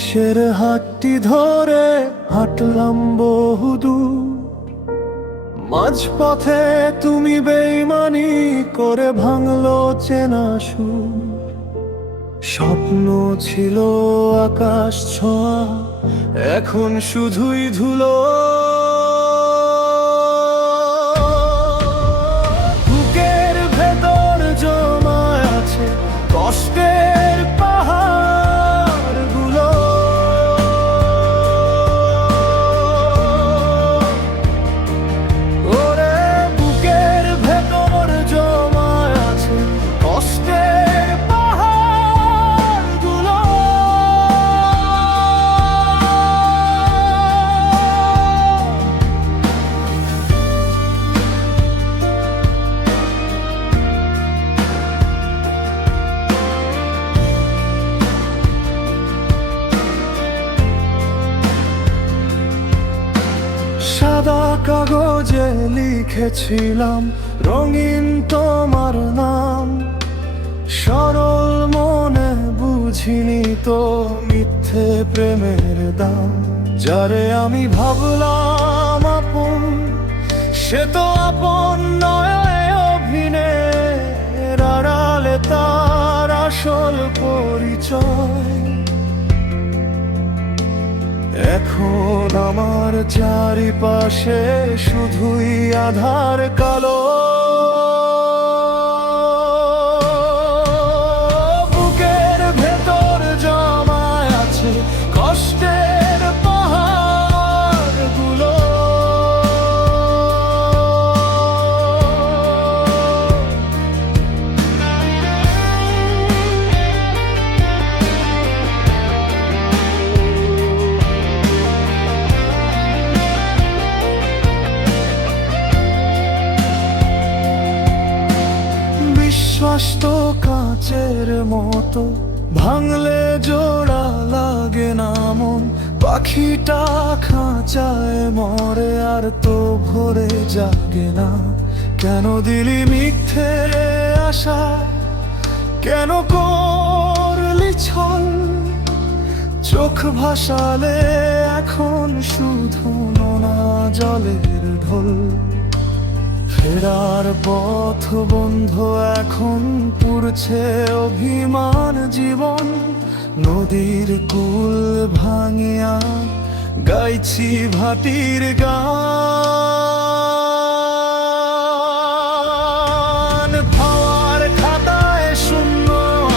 মানুষের হাতটি ধরে হাঁটলাম বহুদূর, মাঝপথে তুমি বেইমানি করে ভাঙলো চেনা সুর। স্বপ্ন ছিল আকাশ ছোঁয়া, এখন শুধুই ধুলো। বুকের ভেতর জমা আছে কষ্টের পাহাড়গুলো। ওরে বুকের ভেতর জমা আছে কষ্টের পাহাড়গুলো। সাদা কাগজে লিখেছিলাম রঙিন তোমার নাম, সরল মনে বুঝিনি তো মিথ্যে প্রেমের দাম। যারে আমি ভাবলাম আপন, সে তো আপন নয়, অভিনয়ের আড়ালে তার আসল পরিচয়। এখন আমার চারিপাশে শুধুই আধার কালো। বুকের ভেতর জমা আছে কষ্টের পাহাড়গুলো। বিশ্বাস তো কাঁচের মতো, ভাঙলে জোড়া লাগে না মন। পাখিটা খাঁচায় মরে আর তো ভরে জাগে না। কেন দিলি মিথ্যে আশা, কেন করলি ছল? চোখ ভাসালে এখন শুধু নোনা জলের ঢোল। ফেরার পথ বন্ধ এখন পুড়ছে অভিমান জীবন। নদীর কূল ভাঙিয়া গাইছি ভাটির গান। ভাওয়ার খাতায় শূন্য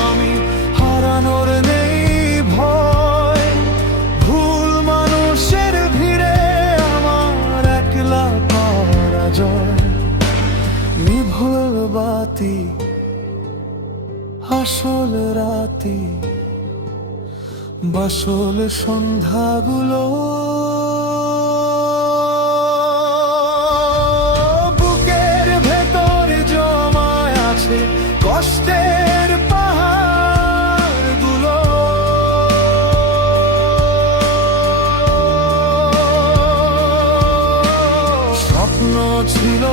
আমি, হারানোর নেই ভয়। ভুল মানুষের ভিড়ে আমার একলা পরাজয়। নিভল বাতি আসল রাতি, বাসল সন্ধ্যাগুলো। বুকের ভেতর জমা আছে কষ্টের পাহাড়গুলো। স্বপ্ন ছিল